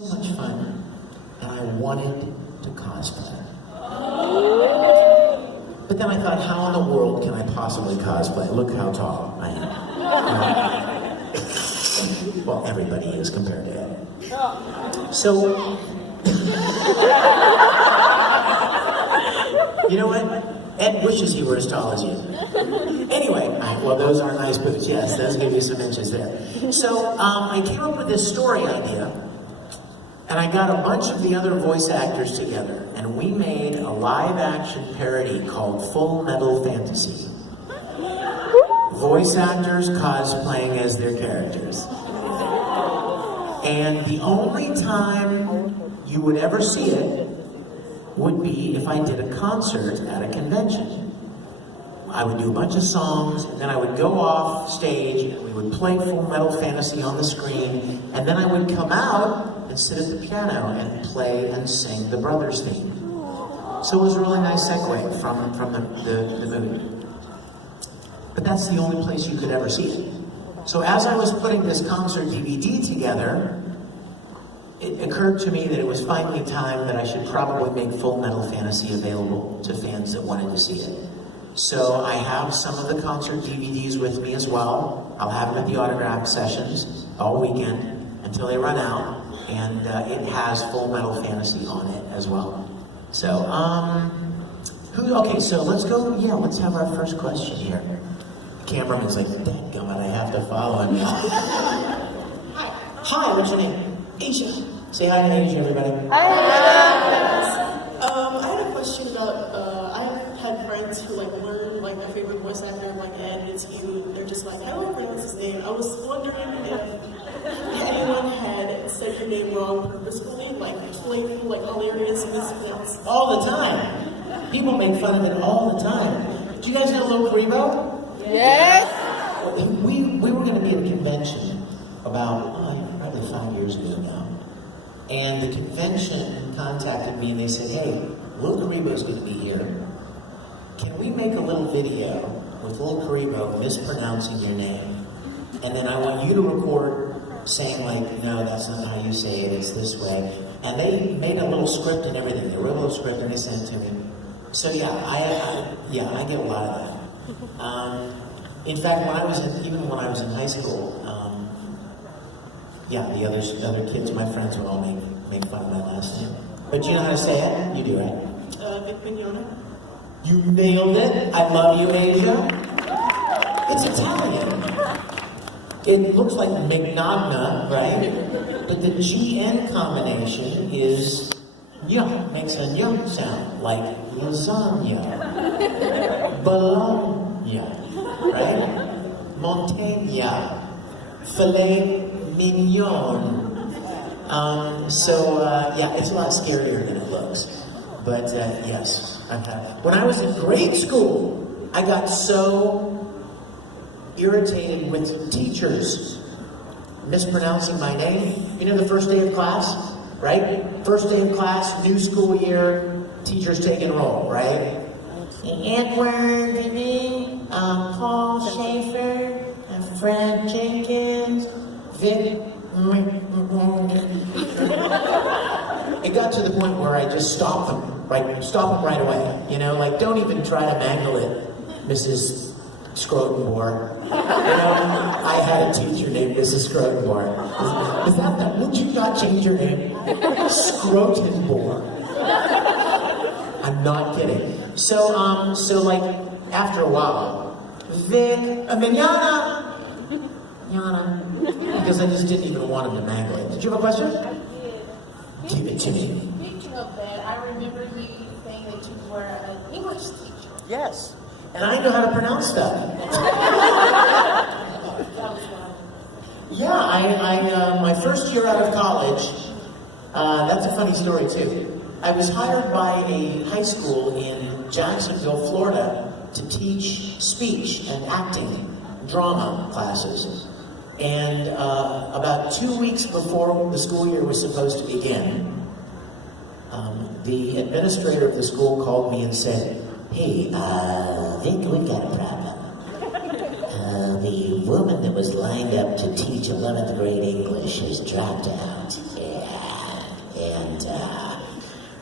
So much fun, and I wanted to cosplay. But then I thought, how in the world can I possibly cosplay? Look how tall I am. Well, everybody is compared to Ed. So, you know what? Ed wishes he were as tall as you. Anyway, well, those are nice boots. Yes, those give you some inches there. So, I came up with this story idea, and I got a bunch of the other voice actors together, and we made a live-action parody called Full Metal Fantasy. Voice actors cosplaying as their characters. And the only time you would ever see it would be if I did a concert at a convention. I would do a bunch of songs, and then I would go off stage, and we would play Full Metal Fantasy on the screen, and then I would come out and sit at the piano and play and sing the Brothers theme. So it was a really nice segue from the movie. But that's the only place you could ever see it. So as I was putting this concert DVD together, it occurred to me that it was finally time that I should probably make Full Metal Fantasy available to fans that wanted to see it. So I have some of the concert DVDs with me as well. I'll have them at the autograph sessions all weekend until they run out. And it has Full Metal Fantasy on it as well. So, okay, so let's go, let's have our first question here. The cameraman's like, dadgummit, I have to follow him. Hi, what's your name? Asia. Say hi to Asia, everybody. Hi. I had a question about, I've had friends who learn their favorite voice actor, Ed, it's you. They're just like, how do I pronounce his name? I was wondering if anyone had said your name wrong purposefully, playful, hilarious, mispronounced. All the time. People make fun of it all the time. Do you guys know Lil Karibo? Yes. We were going to be at a convention about probably 5 years ago now, and the convention contacted me and they said, "Hey, Lil Karibo's going to be here. Can we make a little video with Lil Karibo mispronouncing your name? And then I want you to record saying no, that's not how you say it, it's this way." And they made a little script and everything. They wrote a little script and they sent it to me. So I get a lot of that. In fact, even when I was in high school, the other kids, my friends would all make fun of my last name. But you know how to say it? You do, right? Vic Mignogna. You nailed it. I love you, Asia. It's Italian. It looks like Mignogna, right? But the GN combination is makes a sound, like lasagna, Bologna, right? Montagna, filet mignon. It's a lot scarier than it looks. But yes, when I was in grade school, I got so irritated with teachers mispronouncing my name. You know, the first day of class, right? First day of class, new school year, teachers taking roll, right? Edward, Paul Schaefer, Fred Jenkins, Vic Mignogna. It got to the point where I just stopped them right away. Don't even try to mangle it, Mrs. Scrotenbore. I had a teacher named Mrs. Scrotenbore. Is that would you not change your name? Scrotenbore. I'm not kidding. So after a while, Vic Mignogna, because I just didn't even want him to mangle it. Did you have a question? I did. Give it to me. Speaking of that, I remember you saying that you were an English teacher. Yes. And I know how to pronounce stuff. My first year out of college, that's a funny story too. I was hired by a high school in Jacksonville, Florida, to teach speech and acting, drama classes. And about 2 weeks before the school year was supposed to begin, the administrator of the school called me and said, "Hey, Vic, we've got a problem. The woman that was lined up to teach 11th grade English has dropped out. Yeah.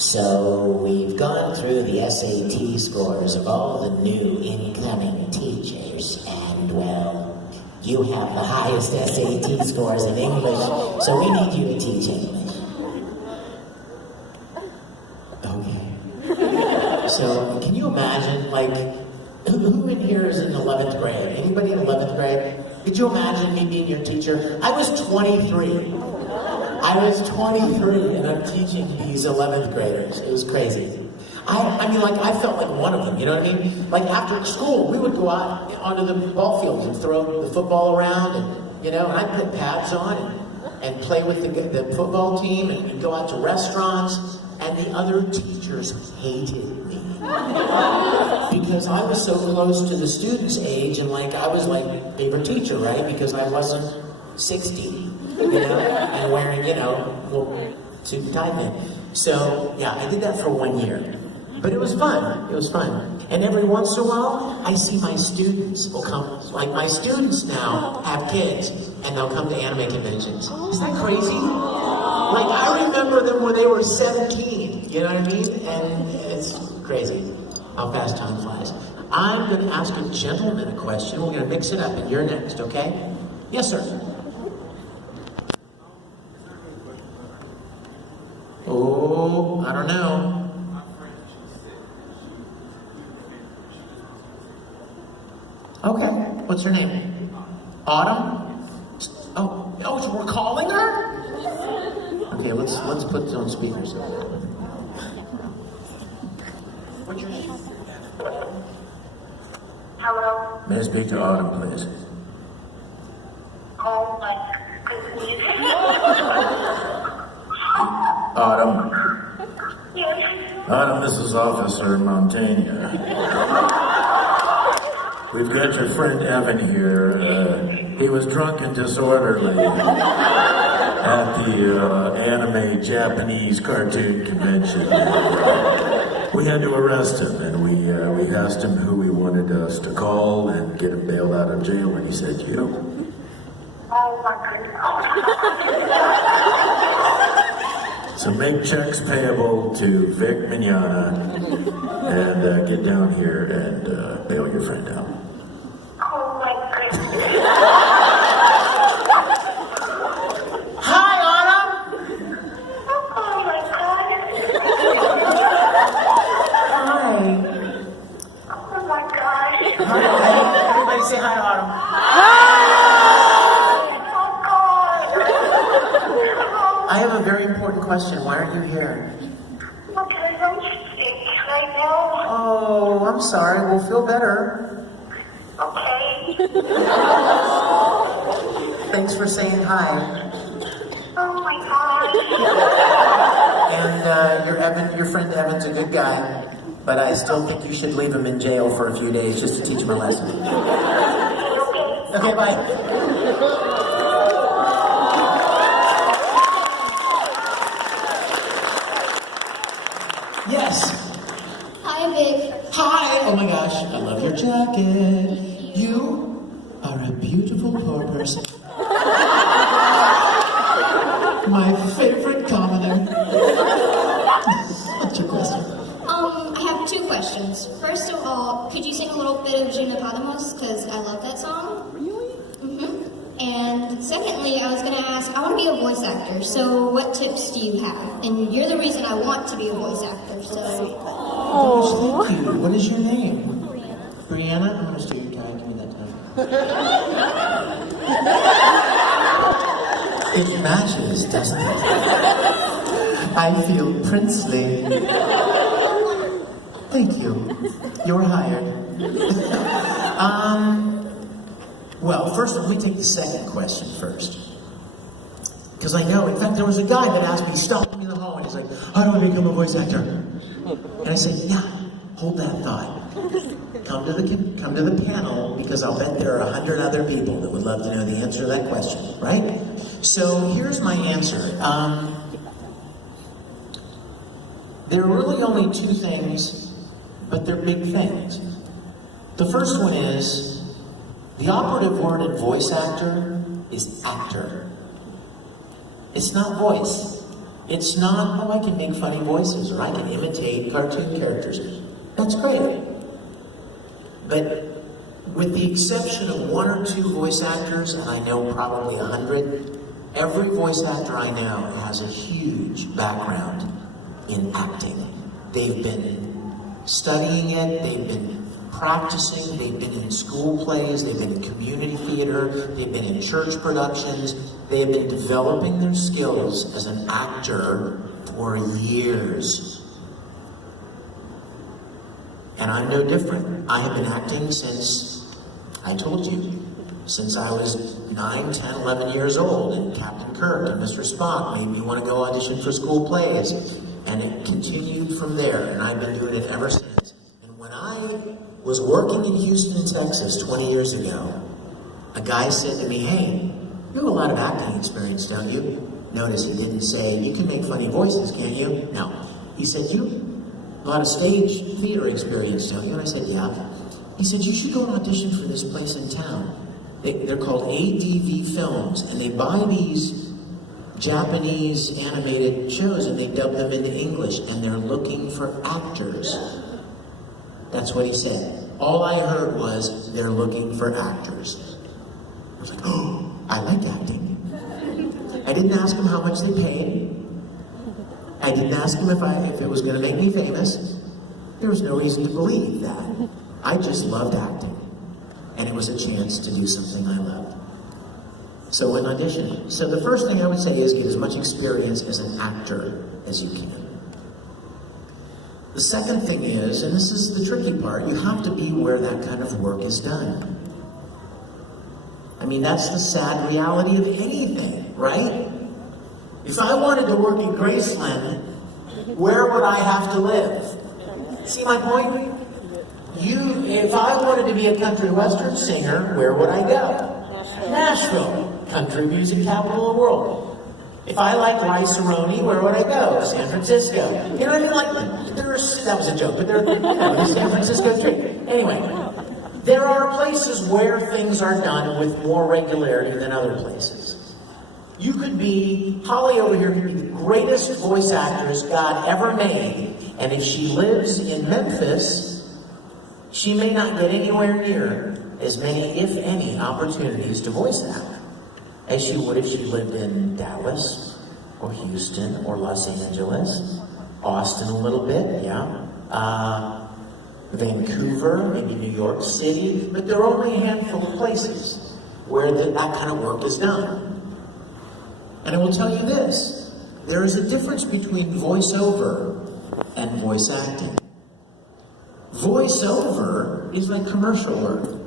So we've gone through the SAT scores of all the new incoming teachers, and well, you have the highest SAT scores in English, so we need you to teach English. Okay. So can you imagine, like, who in here is in 11th grade? Anybody in 11th grade? Could you imagine me being your teacher? I was 23. I was 23 and I'm teaching these 11th graders. It was crazy. I mean, like, I felt like one of them, you know what I mean? Like, after school, we would go out onto the ball fields and throw the football around, and, you know, and I'd put pads on and play with the football team, and we'd go out to restaurants, and the other teachers hated me. Because I was so close to the students' age, and, like, I was, like, favorite teacher, right? Because I wasn't 60, you know, and wearing, you know, well, suit and tie thing. So, yeah, I did that for 1 year. But it was fun. It was fun. And every once in a while, I see my students will come. Like, my students now have kids, and they'll come to anime conventions. Isn't that crazy? Like, I remember them when they were 17. You know what I mean? And it's crazy how fast time flies. I'm going to ask a gentleman a question. We're going to mix it up, and you're next, okay? Yes, sir. Oh, I don't know. Okay, what's her name? Autumn? Oh, so we're calling her? Okay, let's put it on speakers. What's your name? Hello? May I speak to Autumn, please? Oh my goodness. Autumn. Yes. Autumn, this is Officer Montaigne. We've got your friend Evan here. He was drunk and disorderly at the anime Japanese cartoon convention. We had to arrest him, and we asked him who he wanted us to call and get him bailed out of jail, and he said, you know. Oh my goodness. So make checks payable to Vic Mignogna and get down here and bail your friend out. Oh my goodness. Hi, Autumn! Oh my god. Hi. Oh my gosh. Hi. Everybody say hi, Autumn. I have a very important question. Why aren't you here? Because I'm sick right now. Oh, I'm sorry. We'll feel better. Okay. Thanks for saying hi. Oh my god. And your friend Evan's a good guy, but I still think you should leave him in jail for a few days just to teach him a lesson. Okay. Okay, bye. Yes. Hi, Vic. Hi. Oh my gosh, I love your jacket. You are a beautiful poor person. My favorite commoner. What's your question? I have two questions. First of all, could you sing a little bit of Junipalamos? Because I love that song. Really? Mm-hmm. And secondly, I was going to ask, I want to be a voice actor, so what tips do you have? And you're the reason I want to be a voice actor, so... Oh, thank you. What is your name? Brianna? I'm going to steal your tie. Give me that tie. It matches, doesn't it? I feel princely. Thank you. You're hired. Well, first, let me take the second question first. Because I know, in fact, there was a guy that asked me, stop me in the hall, and he's like, how do I become a voice actor? And I said, yeah, hold that thought. Come to the panel, because I'll bet there are 100 other people that would love to know the answer to that question, right? So here's my answer. There are really only two things, but they're big things. The first one is, the operative word in voice actor is actor. It's not voice. It's not, oh, I can make funny voices or I can imitate cartoon characters. That's great. But with the exception of 1 or 2 voice actors, and I know probably 100, every voice actor I know has a huge background in acting. They've been studying it, they've been practicing, they've been in school plays, they've been in community theater, they've been in church productions, they have been developing their skills as an actor for years. And I'm no different. I have been acting since, I told you, since I was 9, 10, 11 years old, and Captain Kirk and Mr. Spock made me want to go audition for school plays. And it continued from there, and I've been doing it ever since. And when I was working in Houston, Texas 20 years ago, a guy said to me, hey, you have a lot of acting experience, don't you? Notice he didn't say, you can make funny voices, can't you? No. He said, you a lot of stage theater experience, don't you? And I said, yeah. He said, you should go and audition for this place in town. They're called ADV Films, and they buy these Japanese animated shows and they dub them into English, and they're looking for actors. That's what he said. All I heard was, they're looking for actors. I was like, oh, I like acting. I didn't ask him how much they paid. I didn't ask him if it was going to make me famous. There was no reason to believe that. I just loved acting. And it was a chance to do something I loved. So in auditioning. So the first thing I would say is get as much experience as an actor as you can. The second thing is, and this is the tricky part, you have to be where that kind of work is done. I mean, that's the sad reality of anything, right? If I wanted to work in Graceland, where would I have to live? See my point? If I wanted to be a country western singer, where would I go? Nashville, country music capital of the world. If I liked rice-a-roni, where would I go? San Francisco. You know what I mean? Like, that was a joke, but the San Francisco tree. Anyway, there are places where things are done with more regularity than other places. You could be, Holly over here could be the greatest voice actress God ever made, and if she lives in Memphis, she may not get anywhere near as many, if any, opportunities to voice act as she would if she lived in Dallas, or Houston, or Los Angeles, Austin a little bit, yeah, Vancouver, maybe New York City, but there are only a handful of places where that kind of work is done. And I will tell you this, there is a difference between voiceover and voice acting. Voiceover is like commercial work,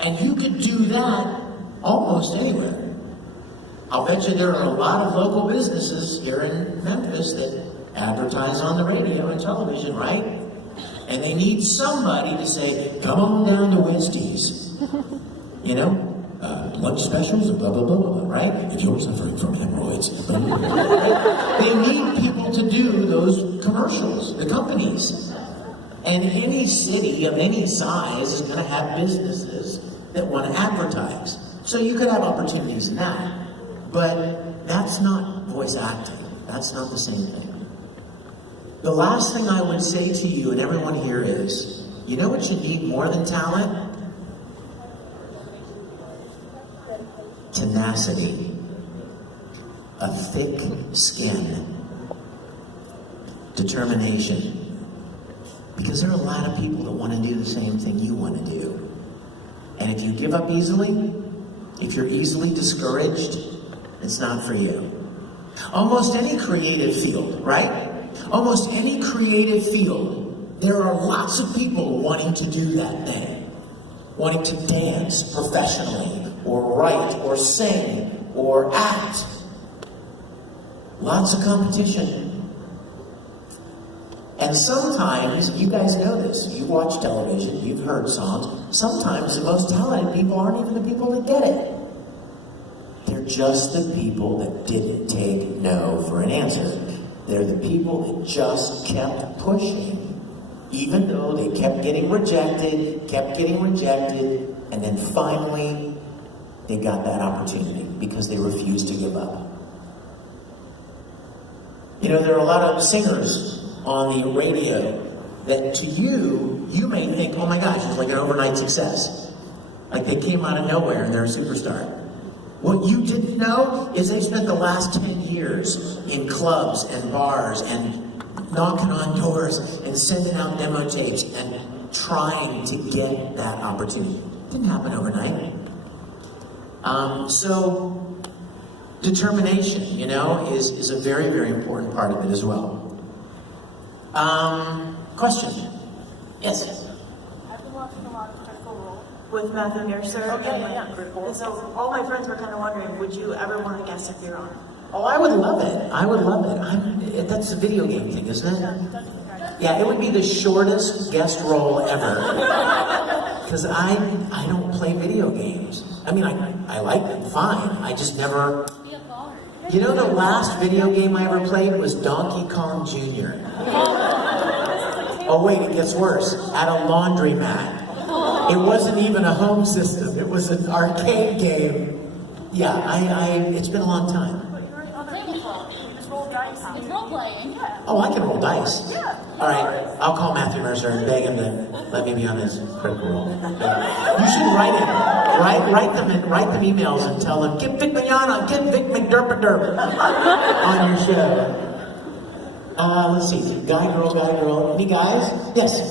and you could do that almost anywhere. I'll bet you there are a lot of local businesses here in Memphis that advertise on the radio and television, right? And they need somebody to say, come on down to Wednesday's, you know? Lunch specials, blah, blah, blah, blah, right? If you're suffering from hemorrhoids, blah, blah, blah, right? They need people to do those commercials, the companies. And any city of any size is going to have businesses that want to advertise. So you could have opportunities in that. But that's not voice acting. That's not the same thing. The last thing I would say to you and everyone here is, you know what you need more than talent? Tenacity, a thick skin, determination. Because there are a lot of people that want to do the same thing you want to do. And if you give up easily, if you're easily discouraged, it's not for you. Almost any creative field, right? Almost any creative field, there are lots of people wanting to do that thing. Wanting to dance professionally, or write, or sing, or act. Lots of competition. And sometimes, you guys know this, you watch television, you've heard songs, sometimes the most talented people aren't even the people that get it. They're just the people that didn't take no for an answer. They're the people that just kept pushing, even though they kept getting rejected, and then finally, they got that opportunity because they refused to give up. You know, there are a lot of singers on the radio that to you, you may think, oh my gosh, it's like an overnight success. Like they came out of nowhere and they're a superstar. What you didn't know is they've spent the last 10 years in clubs and bars and knocking on doors and sending out demo tapes and trying to get that opportunity. It didn't happen overnight. So determination, you know, is a very, very important part of it as well. Question? Yes? I've been watching a lot of Critical Role. With Matthew Mercer. Oh, yeah. And so all my friends were kind of wondering, would you ever want to guest appear on it? Oh, I would love it. I would love it. That's a video game thing, isn't it? Yeah, it would be the shortest guest role ever. Because I don't play video games. I mean, I like them fine. I just never... You know, the last video game I ever played was Donkey Kong Jr. Oh wait, it gets worse. At a laundromat. It wasn't even a home system. It was an arcade game. Yeah, it's been a long time. It's role playing. Oh, I can roll dice. All right, I'll call Matthew Mercer and beg him to let me be on his Critical Role. You should write him. Write them emails and tell them, get Vic Mignogna, get Vic McDerp on your show. Let's see, guy, girl. Any guys? Yes.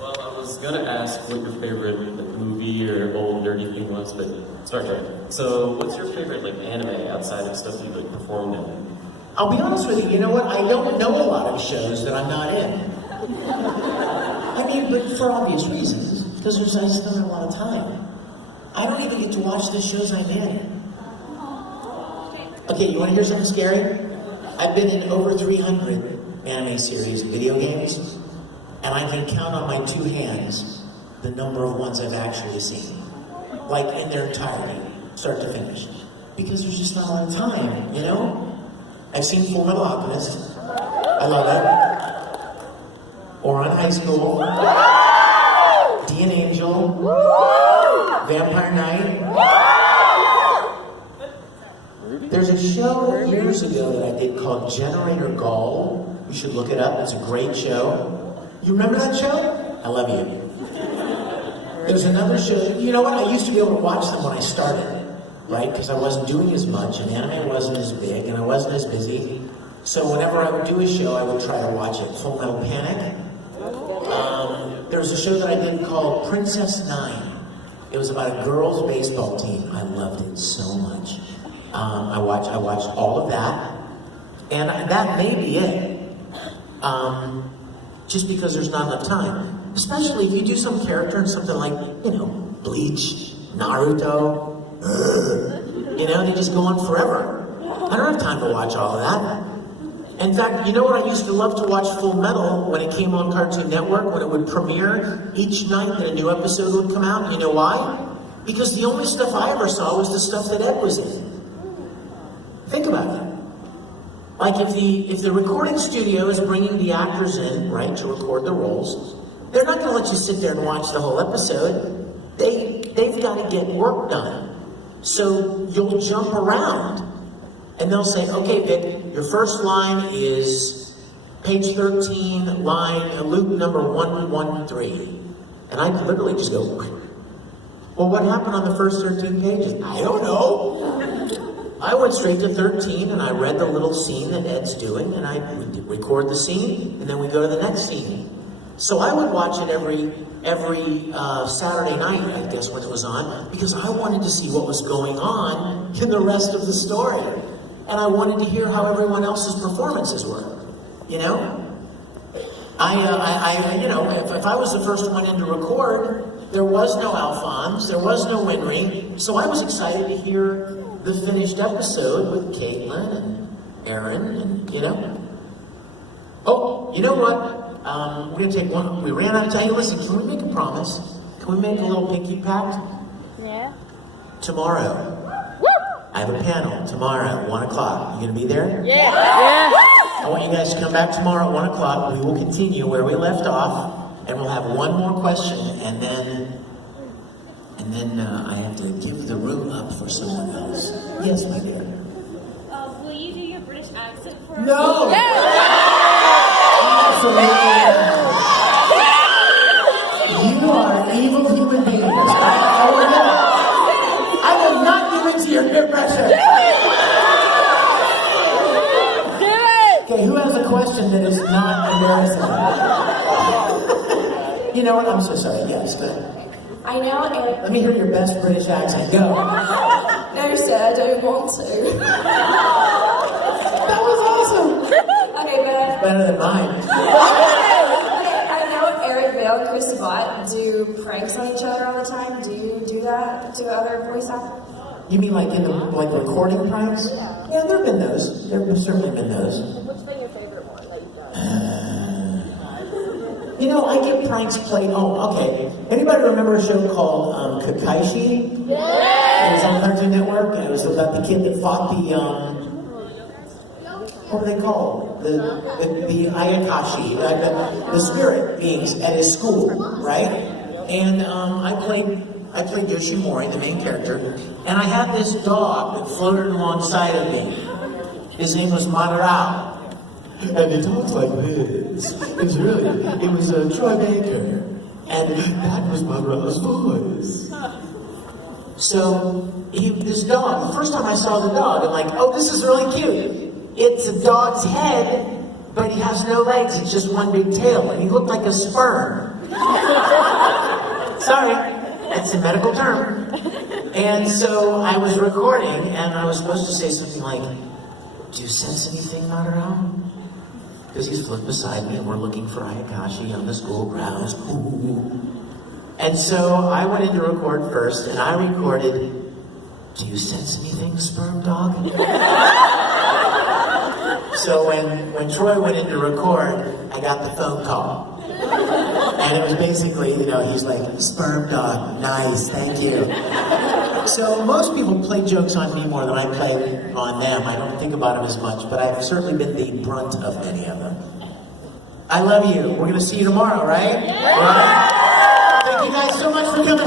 Well, I was gonna ask what your favorite movie or old nerdy thing was, but Star Trek. So, what's your favorite anime outside of stuff you performed in? I'll be honest with you. You know what? I don't know a lot of shows that I'm not in. I mean, but for obvious reasons, because I just don't have a lot of time. I don't even get to watch the shows I'm in. Okay, you want to hear something scary? I've been in over 300 anime series and video games, and I can count on my two hands the number of ones I've actually seen. Like in their entirety, start to finish. Because there's just not a lot of time, you know? I've seen Fullmetal Alchemist. I love it. Oran High School. D and Angel. Vampire Knight. There's a show years ago that I did called Generator Gall. You should look it up. It's a great show. You remember that show? I love you. There's another show. You know what? I used to be able to watch them when I started. Right? Because I wasn't doing as much, and anime wasn't as big, and I wasn't as busy. So whenever I would do a show, I would try to watch it. Full Metal Panic. There was a show that I did called Princess Nine. It was about a girls' baseball team. I loved it so much. I watched all of that, and that may be it. Just because there's not enough time. Especially if you do some character in something like, you know, Bleach, Naruto. You know, they just go on forever. I don't have time to watch all of that. In fact, you know what I used to love to watch Full Metal when it came on Cartoon Network, when it would premiere each night that a new episode would come out? You know why? Because the only stuff I ever saw was the stuff that Ed was in. Think about it. Like if the recording studio is bringing the actors in, right, to record the roles, they're not going to let you sit there and watch the whole episode. They've got to get work done. So you'll jump around, and they'll say, okay, Vic, your first line is page 13, line, loop number 113. And I'd literally just go, well, what happened on the first 13 pages? I don't know. I went straight to 13, and I read the little scene that Ed's doing, and I would record the scene, and then we go to the next scene. So I would watch it every Saturday night, I guess, when it was on, because I wanted to see what was going on in the rest of the story. And I wanted to hear how everyone else's performances were, you know? You know, if I was the first one in to record, there was no Alphonse, there was no Winry, so I was excited to hear the finished episode with Caitlin and Aaron, and, you know? Oh, you know what? We're going to take one. We ran out of time. Listen, can we make a promise? Can we make a little pinky pact? Yeah. Tomorrow. I have a panel tomorrow at 1 o'clock. You going to be there? Yeah. Yeah. I want you guys to come back tomorrow at 1 o'clock. We will continue where we left off, and we'll have one more question, and then I have to give the room up for someone else. Yes, my dear. Will you do your British accent for us? No! Absolutely not. You are evil human beings. I will not give in to your peer pressure. Okay, who has a question that is not embarrassing? You know what? I'm so sorry. Yes, go ahead. I know Eric. Let me hear your best British accent. Go. No, sir, I don't want to. That was awesome. Okay, but Better than mine. I know Eric Bale, Chris Bott do pranks on each other all the time. Do you do that to other voice actors? You mean like in the recording pranks? Yeah, there have been those. There have certainly been those. What's been your favorite one that you've done? You know, I get pranks played. Oh, okay. Anybody remember a show called Kakaishi? Yeah. It was on Cartoon Network, and it was about the kid that fought the what were they called? The Ayakashi, the spirit beings at his school, right? And I played Yoshimori, the main character, and I had this dog that floated alongside of me. His name was Madarao. And he talks like this. It was Troy Baker. And that was Madarao's voice. So, this dog, the first time I saw the dog, I'm like, oh, this is really cute. It's a dog's head, but he has no legs, it's just one big tail. And he looked like a sperm. Sorry, it's a medical term. And so I was recording, and I was supposed to say something like, do you sense anything, Madarao? Because he's flipped beside me and we're looking for Ayakashi on the school grounds. Ooh. And so I went in to record first, and I recorded, do you sense anything, sperm dog? So when Troy went in to record, I got the phone call. And it was basically, he's like, sperm dog, nice, thank you. So most people play jokes on me more than I play on them. I don't think about them as much, but I've certainly been the brunt of many of them. I love you. We're going to see you tomorrow, right? Yeah. Right? Thank you guys so much for coming.